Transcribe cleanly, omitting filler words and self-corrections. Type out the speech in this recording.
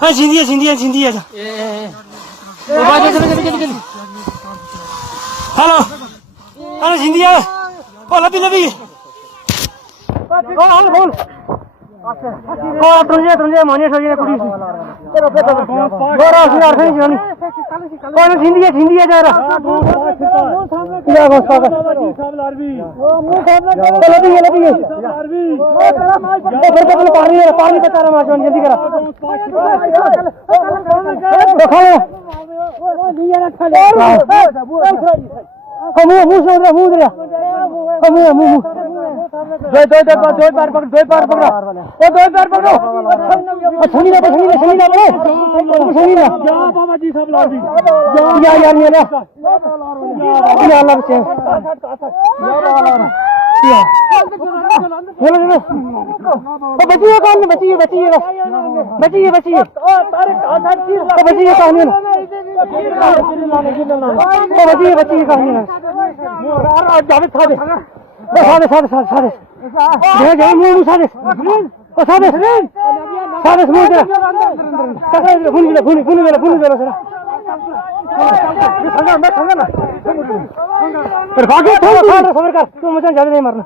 हाँ जिंदी है हेलो हेलो जिंदी है ओ लबी ओ बोल ओ तुझे मानिए सोचिए कुड़ी गोरा सुनार नहीं जानी कौन जिंदी है जरा क्या गोस्ता का लबी पानी का तारा मार जल्दी करा तो खा मुंह दो पैर पकड़ो ओ दो पैर पकड़ो छनी ना बाबा जी सब लाड़ दी या अल्लाह बचे बचिए कौन बचिए जावेद खबर कर तू मुझे ज्यादा नहीं मारना